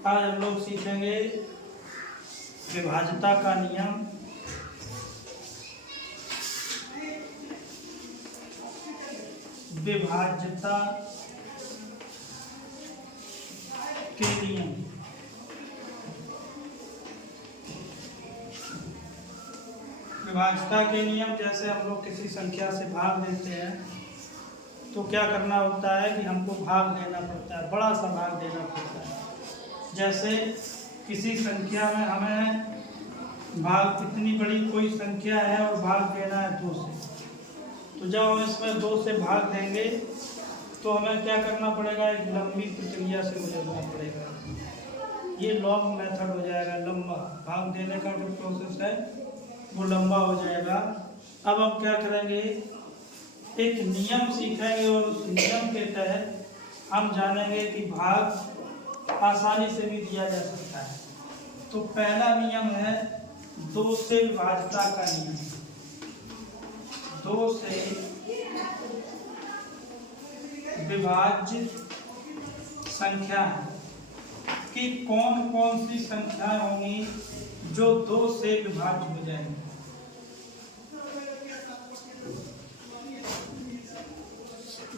आज हम लोग सीखेंगे विभाज्यता का नियम। विभाज्यता के नियम। विभाज्यता के नियम, जैसे हम लोग किसी संख्या से भाग देते हैं तो क्या करना होता है कि हमको भाग देना पड़ता है, बड़ा सा भाग देना पड़ता है। जैसे किसी संख्या में हमें भाग, इतनी बड़ी कोई संख्या है और भाग देना है 2 से, तो जब हम इसमें 2 से भाग देंगे तो हमें क्या करना पड़ेगा, एक लंबी प्रक्रिया से गुजरना पड़ेगा। ये लॉन्ग मेथड हो जाएगा, लंबा भाग देने का जो प्रोसेस है वो लंबा हो जाएगा। अब हम क्या करेंगे, एक नियम सीखेंगे और उस नियम के तहत हम जानेंगे कि भाग आसानी से भी दिया जा सकता है। तो पहला नियम है 2 से विभाज्यता का नियम। 2 से विभाज्य संख्या है कि कौन कौन सी संख्याएं होंगी जो 2 से विभाज्य हो जाएंगी।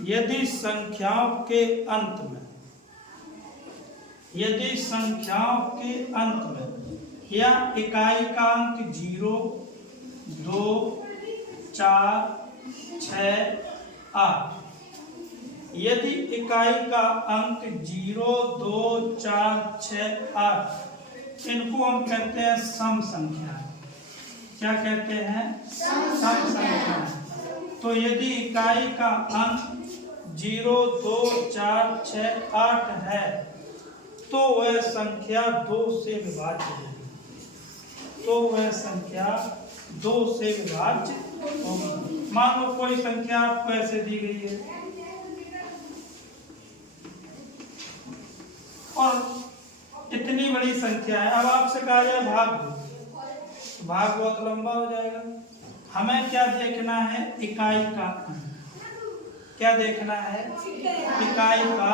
यदि संख्याओं के अंत में या इकाई का अंक 0, 2, 4, 6, 8, यदि इकाई का अंक 0, 2, 4, 6, 8, इनको हम कहते हैं सम संख्या। क्या कहते हैं? सम संख्या। तो यदि इकाई का अंक 0, 2, 4, 6, 8 है तो वह संख्या 2 से विभाज्य होगी। मान लो कोई संख्या आपको ऐसे दी गई है और इतनी बड़ी संख्या है, अब आपसे कहा जाए भाग दो, तो भाग बहुत लंबा हो जाएगा। हमें क्या देखना है, इकाई का अंक। क्या देखना है? इकाई का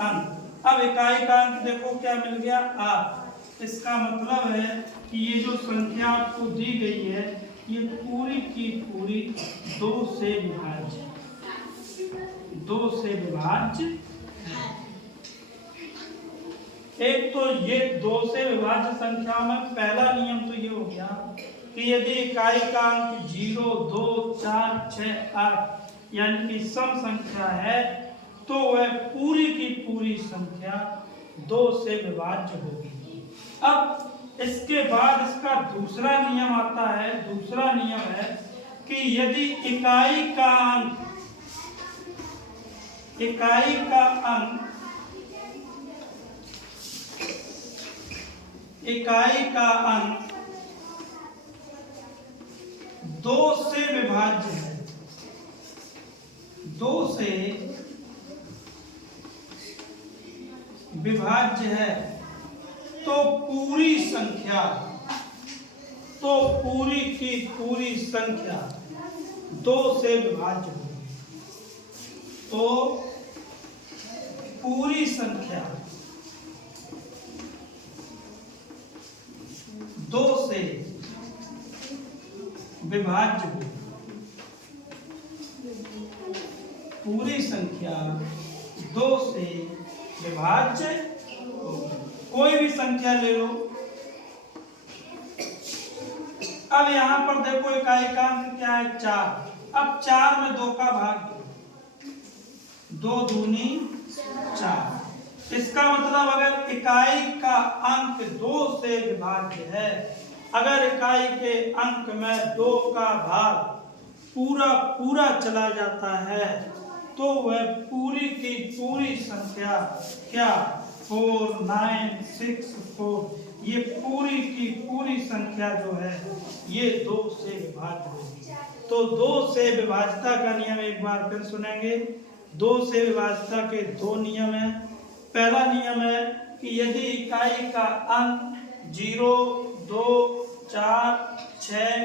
अंक। अब इकाई का अंक देखो क्या मिल गया, 8। इसका मतलब है कि ये जो संख्या आपको दी गई है ये पूरी की पूरी 2 से विभाज्य है। एक तो ये 2 से विभाज्य संख्या में पहला नियम तो ये हो गया कि यदि इकाई का अंक 0, 2, 4, 6, 8 यानी कि सम संख्या है तो वह पूरी की पूरी संख्या 2 से विभाज्य होगी। अब इसके बाद इसका दूसरा नियम आता है। दूसरा नियम है कि यदि इकाई का अंक 2 से विभाज्य है, 2 से विभाज्य है, तो पूरी की पूरी संख्या 2 से विभाज्य होगी। तो पूरी संख्या 2 से विभाज्य होगी। पूरी संख्या 2 से विभाज्य। कोई भी संख्या ले लो। अब यहां पर देखो इकाई का अंक क्या है, 4। अब 4 में 2 का भाग दो, 2 दूनी 4। इसका मतलब अगर इकाई का अंक 2 से विभाज्य है, अगर इकाई के अंक में 2 का भाग पूरा चला जाता है तो वह पूरी की पूरी संख्या क्या, 4, 9, 6, 4, ये पूरी की पूरी संख्या जो है ये 2 से विभाज्य होगी। तो 2 से विभाज्यता का नियम एक बार फिर सुनेंगे। 2 से विभाज्यता के 2 नियम हैं। पहला नियम है कि यदि इकाई का अंक 0, 2, 4, 6,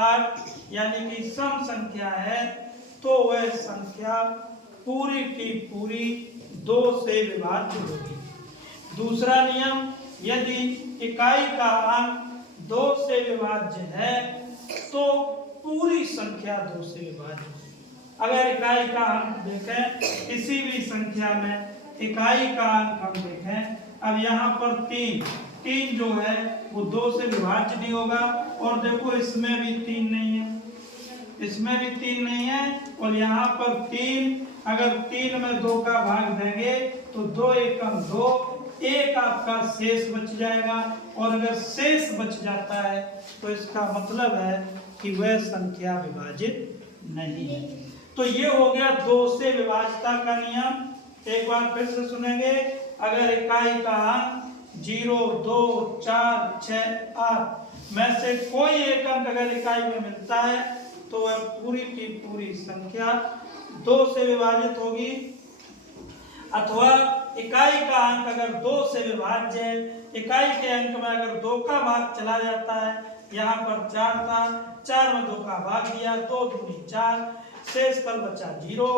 8 यानी कि सम संख्या है तो वह संख्या पूरी की पूरी 2 से विभाज्य होगी। दूसरा नियम, यदि इकाई का अंक 2 से विभाज्य है तो पूरी संख्या 2 से विभाज्य है। अगर इकाई का अंक देखें, किसी भी संख्या में इकाई का अंक हम देखें, अब यहाँ पर 3 जो है वो 2 से विभाज्य नहीं होगा, और देखो इसमें भी 3 नहीं है, इसमें भी 3 नहीं है, और यहाँ पर 3, अगर 3 में 2 का भाग देंगे तो 2 एकम 2, एक आपका शेष बच जाएगा, और अगर शेष बच जाता है तो इसका मतलब है कि वह संख्या विभाजित नहीं है। तो ये हो गया 2 से विभाज्यता का नियम। एक बार फिर से सुनेंगे, अगर इकाई का अंक 0, 2, 4, 6, 8 में से कोई एक अंक अगर इकाई में मिलता है तो वह पूरी की पूरी संख्या 2 से विभाजित होगी, अथवा इकाई का अंक अगर 2 से विभाज्य है, इकाई के अंक में अगर 2 का भाग चला जाता है, यहाँ पर 4 था, 4 में 2 का भाग दिया, 2 दूनी 4, शेष पर बचा 0,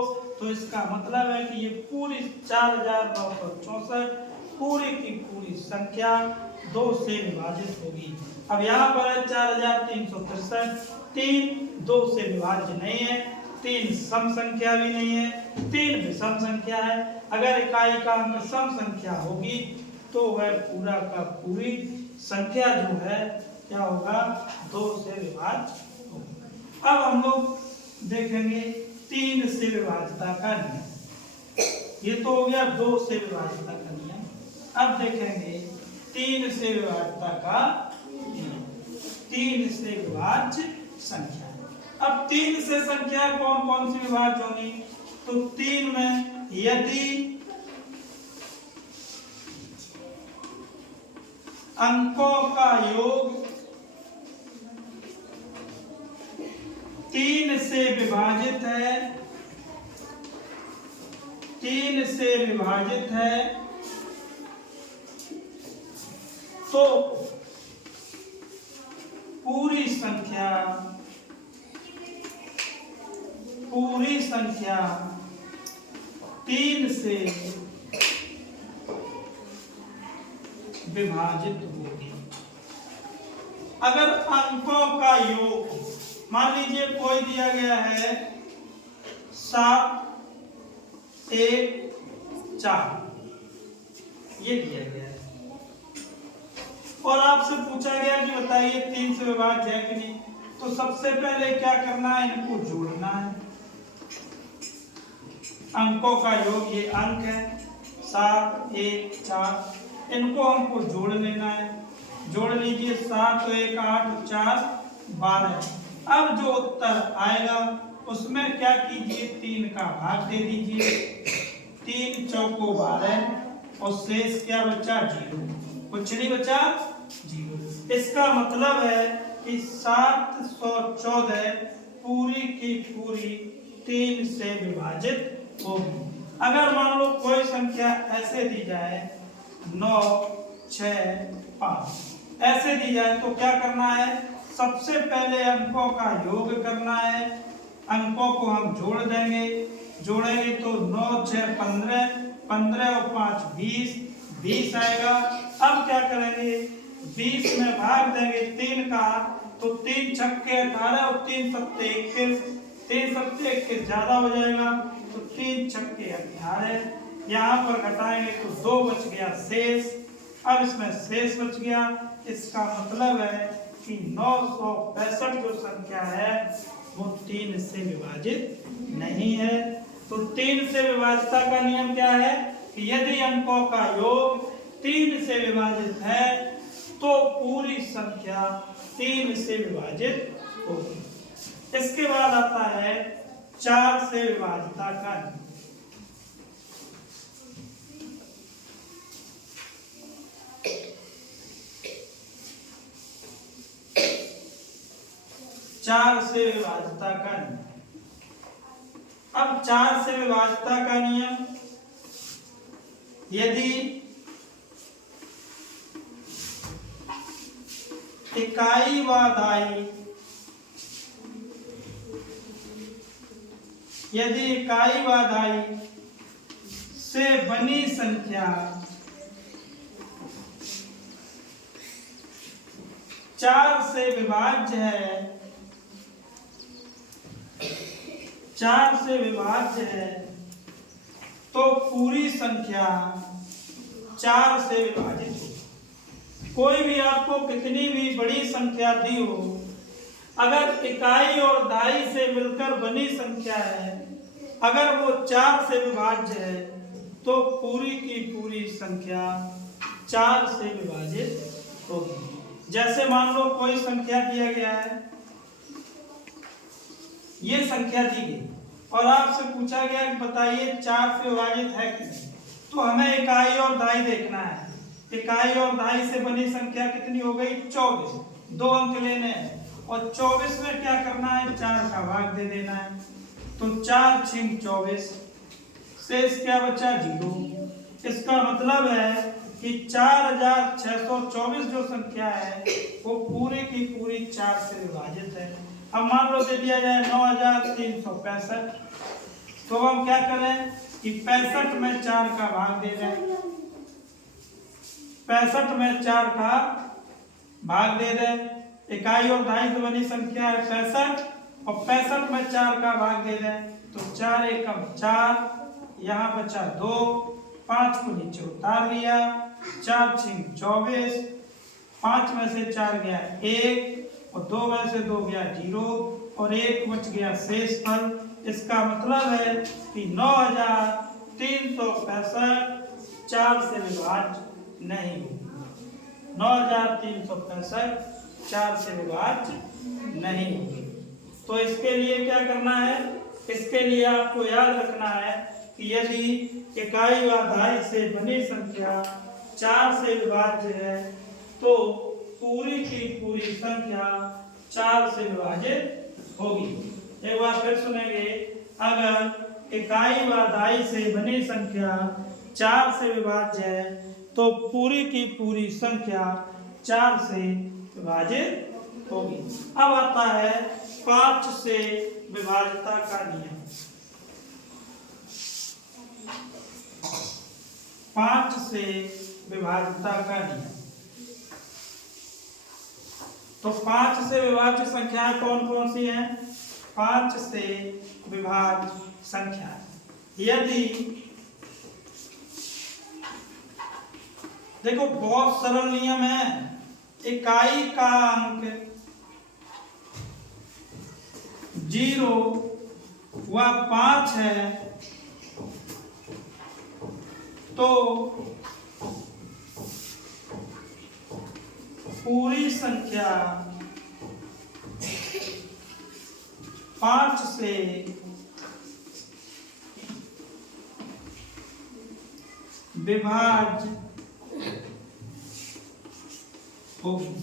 तो इसका मतलब है कि ये पूरी 4964 पूरी की पूरी संख्या 2 से विभाजित होगी। अब यहाँ पर है 4363, 3 2 से विभाज्य नहीं है, 3 सम संख्या भी नहीं है, 3 विषम संख्या है। अगर इकाई का अंक सम संख्या होगी तो वह पूरा का पूरी संख्या जो है क्या होगा, 2 से विभाज्य होगा। अब हम लोग देखेंगे 3 से विभाज्यता का नियम। ये तो हो गया 2 से विभाज्यता का नियम। अब देखेंगे 3 से विभाज्यता का नियम, 3 से विभाज्य संख्या। अब 3 से संख्या कौन कौन सी विभाज्य होंगी, तो 3 में यदि अंकों का योग 3 से विभाजित है, 3 से विभाजित है, तो पूरी संख्या 3 से विभाजित होगी। अगर अंकों का योग मान लीजिए कोई दिया गया है 7, 1, 4, ये दिया गया है, और आपसे पूछा गया कि बताइए 3 से विभाज्य है कि नहीं, तो सबसे पहले क्या करना है, इनको जोड़ना है। अंकों का योग ये अंक है 7, 1, 4, इनको हमको जोड़ लेना है। जोड़ लीजिए, 7, 1, 8, 4, 12। अब जो उत्तर आएगा उसमें क्या कीजिए, 3 का भाग दे दीजिए, 3 चौको 12, और शेष क्या बचा, 0, कुछ नहीं बचा, 0। इसका मतलब है कि 714 पूरी की पूरी 3 से विभाजित होगी। अगर मान लो कोई संख्या ऐसे दी जाए 9, 6, 5 ऐसे दी जाए तो क्या करना है, सबसे पहले अंकों का योग करना है। अंकों को हम जोड़ देंगे, जोड़ेंगे तो 9, 6, 15, 15 और 5 20, 20 आएगा। अब क्या करेंगे, 20 में भाग देंगे 3 का, तो 3 छक्के 18 और 3 सत्ते 21, 3 सत्ते 21 ज्यादा हो जाएगा, तो 3 छक्के 18, यहाँ पर घटाएंगे तो 2 बच गया शेष। अब इसमें शेष बच गया, इसका मतलब है कि 965 जो संख्या है वो 3 से विभाजित नहीं है। तो 3 से विभाज्यता का नियम क्या है कि यदि अंकों का योग 3 से विभाजित है तो पूरी संख्या 3 से विभाजित होगी। इसके बाद आता है 4 से विभाज्यता का नियम। चार से विभाज्यता का नियम। अब 4 से विभाज्यता का नियम, यदि इकाई व दाई, यदि इकाई व दाई से बनी संख्या 4 से विभाज्य है, 4 से विभाज्य है, तो पूरी संख्या 4 से विभाजित हो। कोई भी आपको कितनी भी बड़ी संख्या दी हो, अगर इकाई और दहाई से मिलकर बनी संख्या है, अगर वो 4 से विभाज्य है तो पूरी की पूरी संख्या 4 से विभाजित होगी। जैसे मान लो कोई संख्या दिया गया है, ये संख्या दी गई और आपसे पूछा गया कि बताइए 4 से विभाजित है कि नहीं, तो हमें इकाई और दहाई देखना है। इकाई और दहाई से बनी संख्या कितनी हो गई? 24। 2 अंक लेने हैं और 24 में क्या करना है? 4 का भाग दे देना है। तो 4 × 24, शेष क्या बचा? 0। इसका मतलब है कि 4624 जो संख्या है वो पूरी की पूरी 4 से विभाजित है। अब मान लो दे दिया जाए 9365, तो हम क्या करें कि 65 में 4 का भाग दे दें, 65 में 4 का भाग दे दें। इकाई और दहाई से बनी संख्या है 65 और 65 में 4 का भाग दे दें, तो 4 एकम 4, यहाँ बचा 2, 5 को नीचे उतार लिया, 4 × 24, 5 में से 4 गया 1 और 2 में से 2 गया 0 और 1 बच गया शेष फल। इसका मतलब है कि 9365 4 से विभाज्य नहीं होगी। 9365 4 से विभाज्य नहीं होगी। तो इसके लिए क्या करना है? इसके लिए आपको याद रखना है कि यदि इकाई व दहाई से बनी संख्या 4 से विभाज्य है तो पूरी की पूरी संख्या 4 से विभाजित होगी। एक बार फिर सुनेंगे, अगर इकाई व दहाई से बनी संख्या 4 से विभाज्य है तो पूरी की पूरी संख्या 4 से विभाजित होगी। अब आता है 5 से विभाज्यता का नियम। 5 से विभाज्यता का नियम। तो 5 से विभाज्य संख्याएं कौन कौन सी हैं? 5 से विभाज्य संख्या यदि, देखो बहुत सरल नियम है। इकाई का अंक 0 व 5 है तो पूरी संख्या 5 से विभाज्य होगी।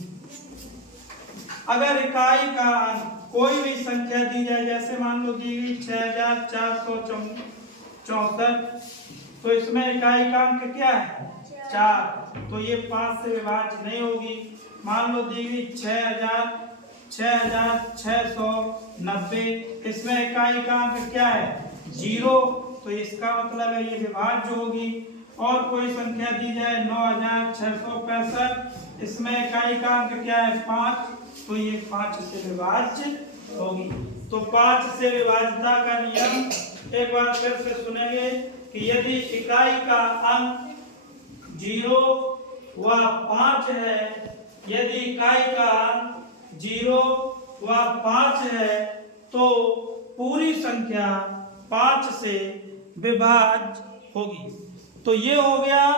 अगर इकाई का अंक कोई भी संख्या दी जाए, जैसे मान लो दी गई 6464, तो इसमें इकाई का अंक क्या है? 4, तो ये 5 से विभाज्य नहीं होगी। मान लो दी गई 6690, इसमें इकाई का अंक क्या है? 0, तो इसका मतलब है ये विभाज्य होगी। और कोई संख्या दी जाए 9665, इसमें इकाई का अंक क्या है? 5, तो ये 5 से विभाज्य होगी। तो 5 से विभाज्यता का नियम एक बार फिर से सुनेंगे कि यदि इकाई का अंक 0 व 5 है, यदि इकाई का अंक 0 व 5 है तो पूरी संख्या 5 से विभाज्य होगी। तो ये हो गया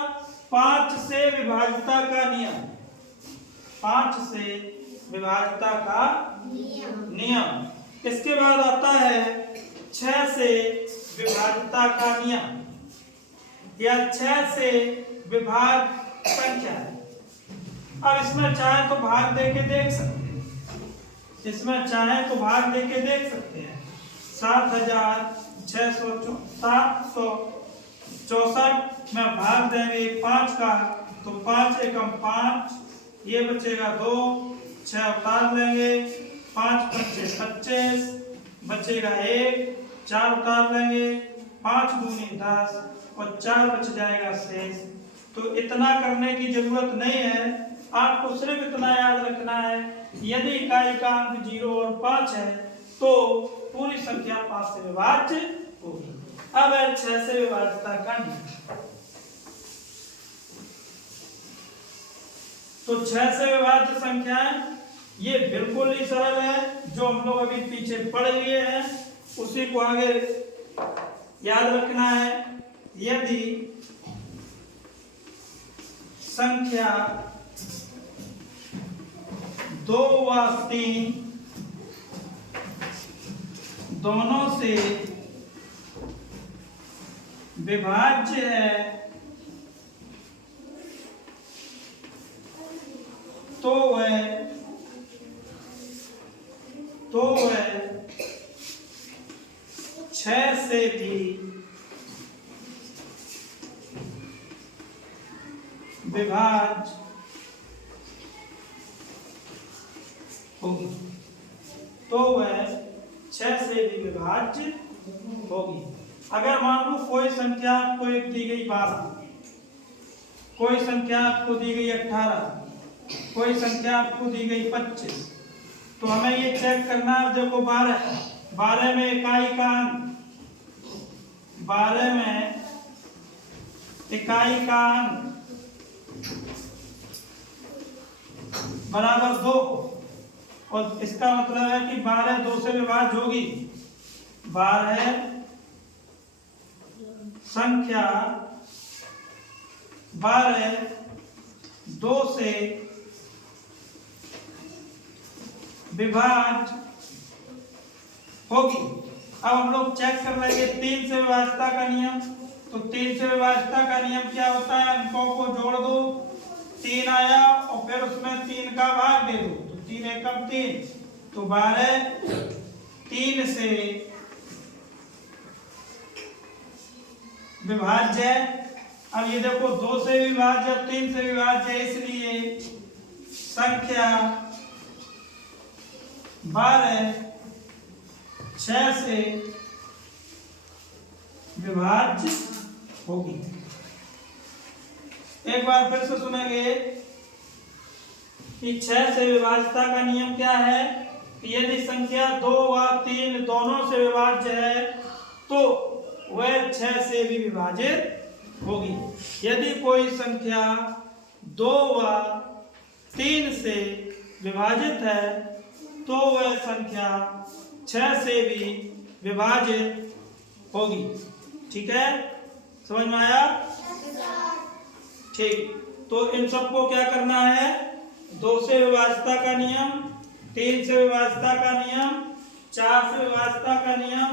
5 से विभाज्यता का नियम। 5 से विभाज्यता का नियम। इसके बाद आता है 6 से विभाज्यता का नियम या 6 से विभाज्य संख्या। अब इसमें चाहे तो भाग देके देख सकते हैं, इसमें चाहे तो भाग देके देख सकते हैं। 764 में भाग देंगे 5 का, तो 5 एकम 5, ये बचेगा 2, 6 उतार लेंगे, 5 × 25 बचेगा 1, 4 उतार लेंगे, 5 दूनी 10 और 4 बच जाएगा शेष। तो इतना करने की जरूरत नहीं है, आपको सिर्फ इतना याद रखना है, यदि इकाई का अंक 0 और 5 है तो पूरी संख्या 5 से विभाज्य होगी। अब है 6 से विभाज्यता का नियम। तो 6 से विभाज्य संख्याएं ये बिल्कुल ही सरल है, जो हम लोग अभी पीछे पढ़ लिए हैं उसी को आगे याद रखना है। यदि संख्या 2 व 3 दोनों से विभाज्य है तो वह 6 से भी विभाज्य होगी। तो वह 6 से भी विभाज्य होगी। अगर मान लो कोई संख्या आपको एक दी गई 12, कोई संख्या आपको दी गई 18, कोई संख्या आपको दी गई 25, तो हमें ये चेक करना है। देखो 12 में इकाई का अंक 12 में इकाई का अंक बराबर 2, और इसका मतलब है कि 12 2 से विभाज्य होगी। 12 संख्या 12 2 से विभाज्य होगी। अब हम लोग चेक कर लेंगे 3 से विभाज्यता का नियम। तो 3 से विभाज्यता का नियम क्या होता है? अंकों को जोड़ दो, 3 आया और फिर उसमें 3 का भाग दे दो, तो 3 एकम 3, तो 12 3 से विभाज्य है। अब ये देखो 2 से विभाज्य, 3 से विभाज्य है, इसलिए संख्या 12 6 से विभाज्य होगी। एक बार फिर से सुनेंगे कि 6 से विभाज्यता का नियम क्या है कि यदि संख्या 2 व 3 दोनों से विभाज्य है तो वह 6 से भी विभाजित होगी। यदि कोई संख्या 2 व 3 से विभाजित है तो वह संख्या 6 से भी विभाजित होगी। ठीक है, समझ में आया? ठीक, तो इन सबको क्या करना है? 2 से विभाज्यता का नियम, 3 से विभाज्यता का नियम, 4 से विभाज्यता का नियम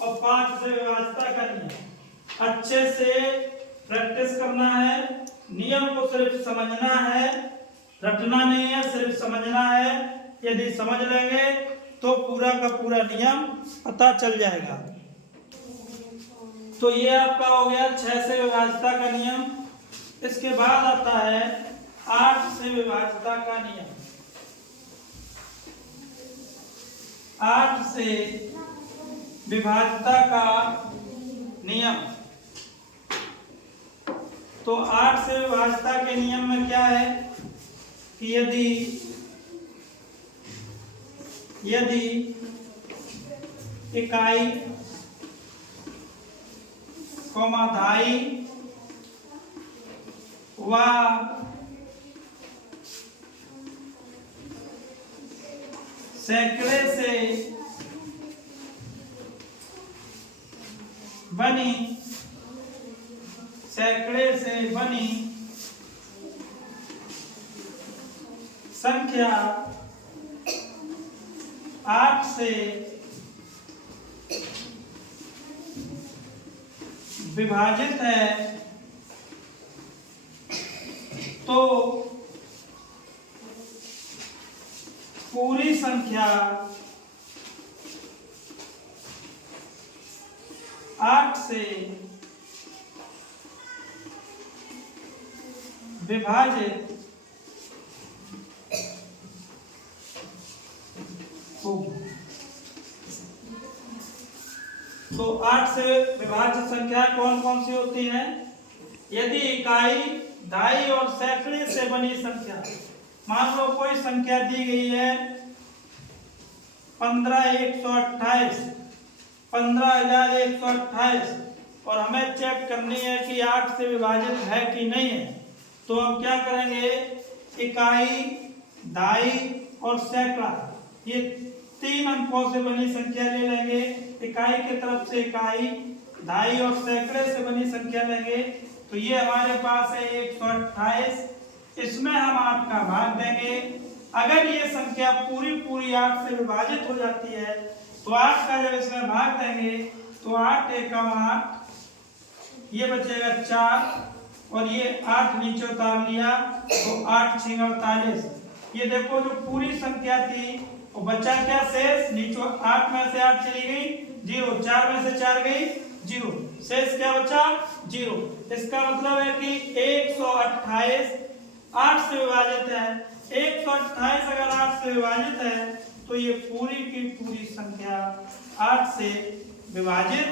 और 5 से विभाज्यता का नियम अच्छे से प्रैक्टिस करना है। नियम को सिर्फ समझना है, रटना नहीं है, सिर्फ समझना है। यदि समझ लेंगे तो पूरा का पूरा नियम पता चल जाएगा। तो ये आपका हो गया 6 से विभाज्यता का नियम। इसके बाद आता है 8 से विभाज्यता का नियम। 8 से विभाज्यता का नियम। तो 8 से विभाज्यता के नियम में क्या है कि यदि इकाई कौमाधाई व सैकड़े से बनी संख्या 8 से विभाजित है तो पूरी संख्या 8 से विभाजित होगी। तो 8 से विभाज्य संख्या कौन कौन सी होती हैं? यदि इकाई, दाई और सैकड़े से बनी संख्या, मान लो कोई संख्या दी गई है 15,128, 15,128 और हमें चेक करनी है कि 8 से विभाजित है कि नहीं है। तो हम क्या करेंगे, इकाई, दाई और सैकड़ा, ये 3 अंकों से बनी संख्या ले लेंगे। इकाई की तरफ से इकाई, दाई और सैकड़े से बनी संख्या लेंगे। तो ये हमारे पास है 128, इसमें हम 8 का भाग देंगे। अगर ये संख्या पूरी 8 से विभाजित हो जाती है तो 8 का जब इसमें भाग देंगे तो 8 एकम 8, ये बचेगा 4 और ये 8 नीचे उतार लिया तो 8 6 48। ये देखो जो पूरी संख्या थी वो बचा क्या शेष, नीचे 8 में से 8 चली गई 0, 4 में से 4 गई 0, शेष क्या बचा 0। इसका मतलब है कि 128 8 से विभाजित है। 128 अगर 8 से विभाजित है तो ये पूरी की पूरी संख्या 8 से विभाजित